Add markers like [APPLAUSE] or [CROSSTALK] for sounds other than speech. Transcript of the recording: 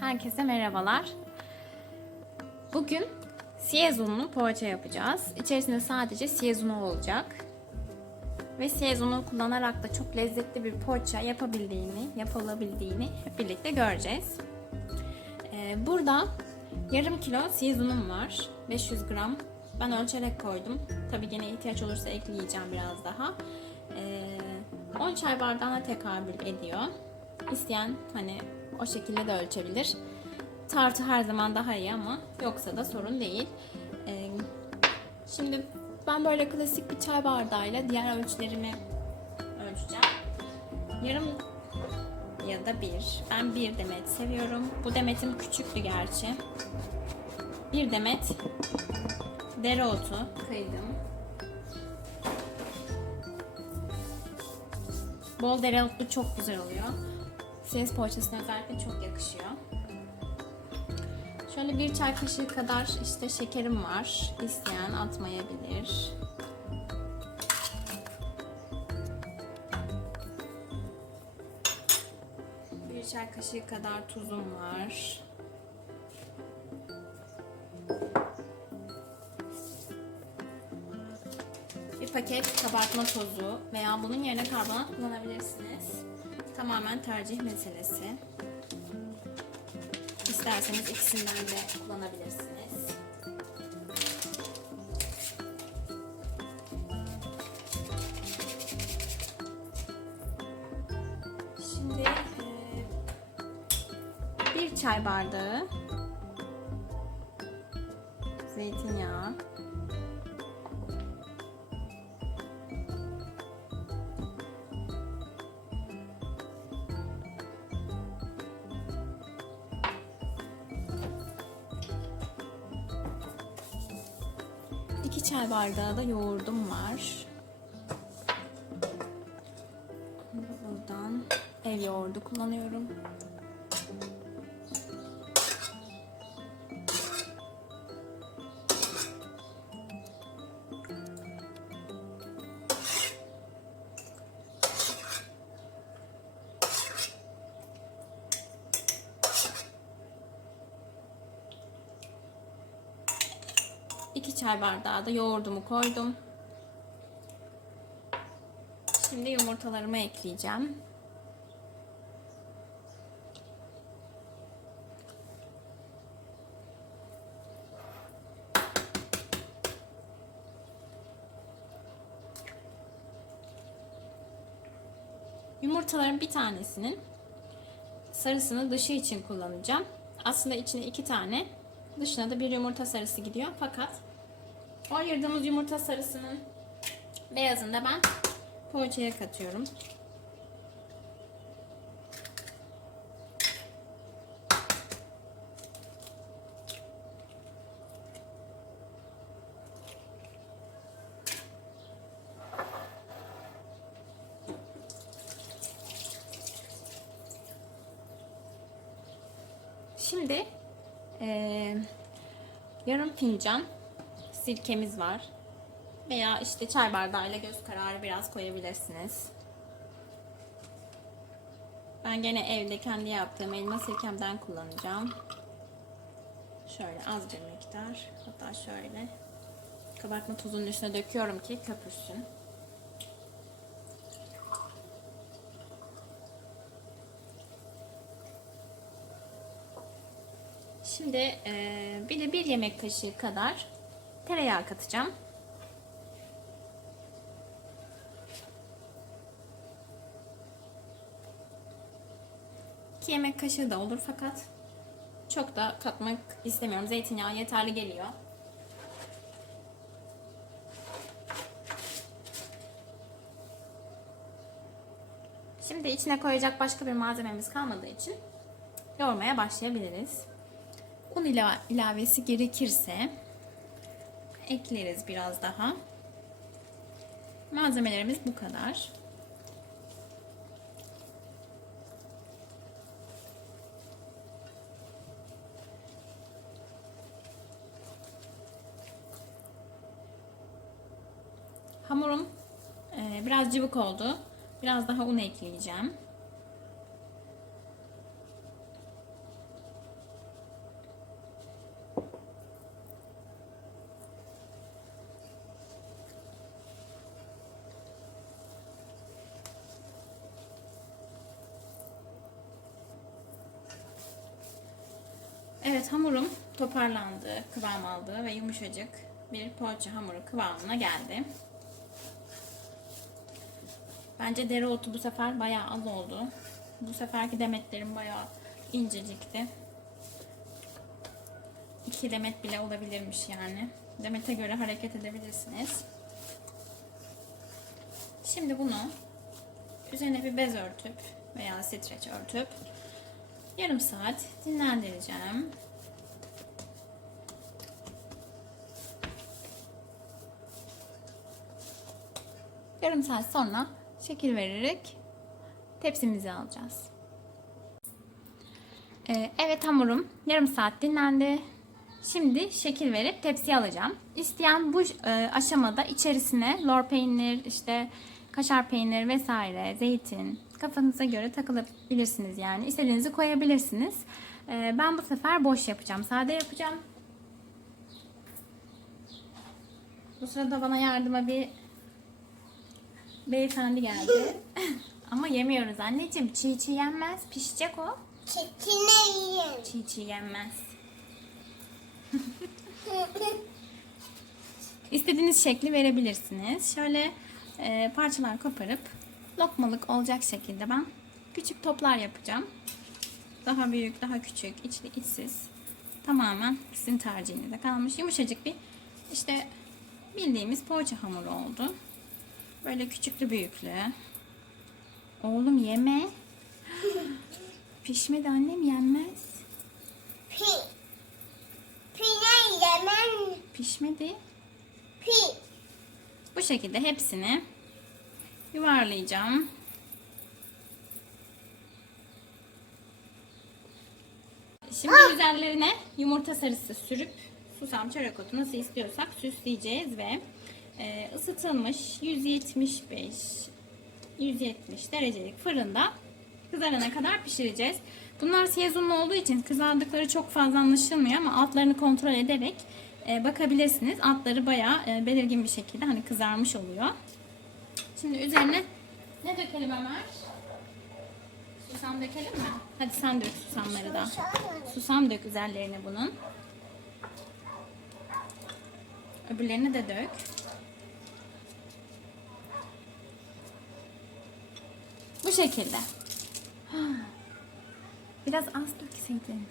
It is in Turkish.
Herkese merhabalar. Bugün siyez unlu poğaça yapacağız. İçerisinde sadece siyez unu olacak. Ve siyez unu kullanarak da çok lezzetli bir poğaça yapabildiğini, yapılabildiğini hep birlikte göreceğiz. Ee, burada yarım kilo siyez unum var. 500 gram. Ben ölçerek koydum. Tabi gene ihtiyaç olursa ekleyeceğim biraz daha. Ee, 10 çay bardağına tekabül ediyor. İsteyen hani o şekilde de ölçebilir. Tartı her zaman daha iyi ama yoksa da sorun değil. Ee, şimdi ben böyle klasik bir çay bardağıyla diğer ölçülerimi ölçeceğim. Yarım ya da bir. Ben bir demet seviyorum. Bu demetim küçüktü gerçi. Bir demet dereotu kıydım. Bol dereotlu çok güzel oluyor. Siyez poğaçasına özellikle çok yakışıyor. Şöyle bir çay kaşığı kadar işte şekerim var. İsteyen atmayabilir. Bir çay kaşığı kadar tuzum var. Bir paket kabartma tozu veya bunun yerine karbonat kullanabilirsiniz. Tamamen tercih meselesi. İsterseniz ikisinden de kullanabilirsiniz. Şimdi eee, bir çay bardağı zeytinyağı İki çay bardağı da yoğurdum var. Buradan ev yoğurdu kullanıyorum. İki çay bardağı da yoğurdumu koydum. Şimdi yumurtalarımı ekleyeceğim. Yumurtaların bir tanesinin sarısını dışı için kullanacağım. Aslında içine iki tane, dışına da bir yumurta sarısı gidiyor. Fakat o ayırdığımız yumurta sarısının beyazını da ben poğaçaya katıyorum. Şimdi eee, yarım fincan sirkemiz var. Veya işte çay bardağıyla göz kararı biraz koyabilirsiniz. Ben gene evde kendi yaptığım elma sirkemden kullanacağım. Şöyle az bir miktar. Hatta şöyle kabartma tozunun üstüne döküyorum ki köpürsün. Şimdi eee, bir de bir yemek kaşığı kadar tereyağı katacağım. İki yemek kaşığı da olur fakat çok da katmak istemiyorum. Zeytinyağı yeterli geliyor. Şimdi içine koyacak başka bir malzememiz kalmadığı için yoğurmaya başlayabiliriz. Un ila ilavesi gerekirse ekleriz biraz daha. Malzemelerimiz bu kadar. Hamurum e, biraz cıvık oldu. Biraz daha un ekleyeceğim. Evet hamurum toparlandı, kıvam aldı ve yumuşacık bir poğaça hamuru kıvamına geldi. Bence dereotu bu sefer bayağı az oldu. Bu seferki demetlerim bayağı incecikti. İki demet bile olabilirmiş yani. Demete göre hareket edebilirsiniz. Şimdi bunu üzerine bir bez örtüp veya streç örtüp yarım saat dinlendireceğim. Yarım saat sonra şekil vererek tepsimizi alacağız. Ee, evet hamurum yarım saat dinlendi. Şimdi şekil verip tepsiye alacağım. İsteyen bu e, aşamada içerisine lor peynir, işte kaşar peynir vesaire, zeytin kafanıza göre takılabilirsiniz yani. İstediğinizi koyabilirsiniz. Ee, ben bu sefer boş yapacağım. Sade yapacağım. Bu sırada bana yardıma bir beyefendi geldi. [LAUGHS] Ama yemiyoruz anneciğim. Çiğ çiğ yenmez. Pişecek o. Çekine yiyin. Çiğ çiğ yenmez. [LAUGHS] İstediğiniz şekli verebilirsiniz. Şöyle e, parçalar koparıp lokmalık olacak şekilde ben küçük toplar yapacağım. Daha büyük, daha küçük, içli, içsiz. Tamamen sizin tercihinize kalmış. Yumuşacık bir işte bildiğimiz poğaça hamuru oldu. Böyle küçüklü büyüklü. Oğlum yeme. [GASPS] Pişmedi annem yenmez. Pi. Pine yemen. Pişmedi. Pi. Bu şekilde hepsini yuvarlayacağım. Şimdi üzerlerine yumurta sarısı sürüp susam çörek otu nasıl istiyorsak süsleyeceğiz ve e, ısıtılmış 175 170 derecelik fırında kızarana kadar pişireceğiz. Bunlar siyezunlu olduğu için kızardıkları çok fazla anlaşılmıyor ama altlarını kontrol ederek e, bakabilirsiniz. Altları bayağı e, belirgin bir şekilde hani kızarmış oluyor. Şimdi üzerine ne dökelim Ömer? Susam dökelim mi? Hadi sen dök susamları da. Susam dök üzerlerine bunun. Öbürlerini de dök. Bu şekilde. [GASPS] Biraz az dökseydin.